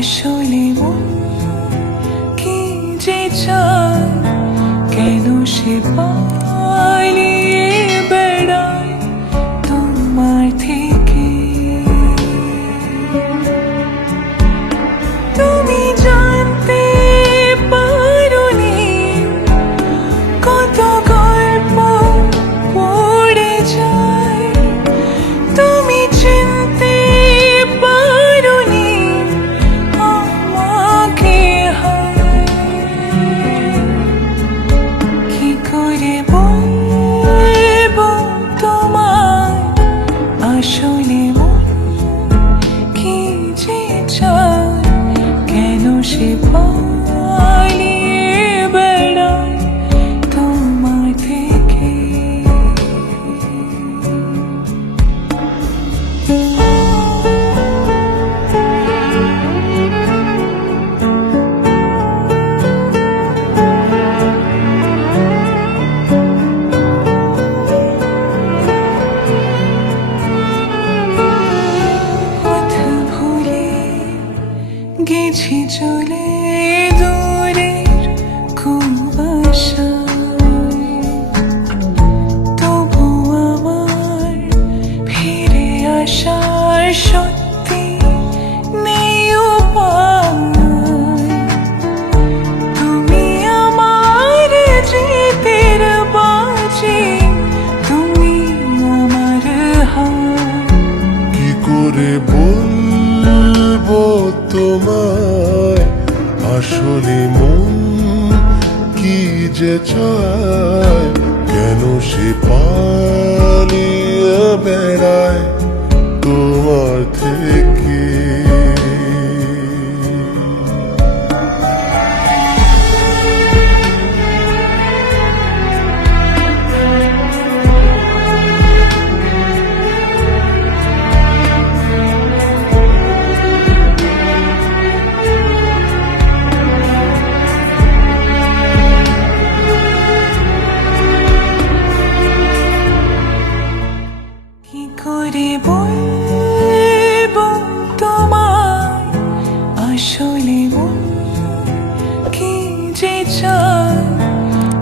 আসলে মন কি যে চায়, কেন সে পালিয়ে বেড়ায় তোমার থেকে। তুমি জানতে পারোনি কত গল্প পড়ে যায়, তুমি চিনতে পারোনি আমাকে। কি করে বলবো তোমায় আসলে মন কি যে চায়, কেন সে পালিয়ে বেড়ায় তোমার থেকে। পথ ভুলে গেছি চলে দূরের কুয়াশায়, তবু আমার ফিরে আসার সত্যি নেই উপায়। তুমি আমার জিতের বাজি, তুমি আমার হার। কি করে বলবো তোমায় আসলে মন কি যে চায়, কেন সে পালিয়ে বেড়ায় তোমার থেকে। কি করে বলবো তোমায় আসলে মন কি যে চায়,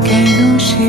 কেন সে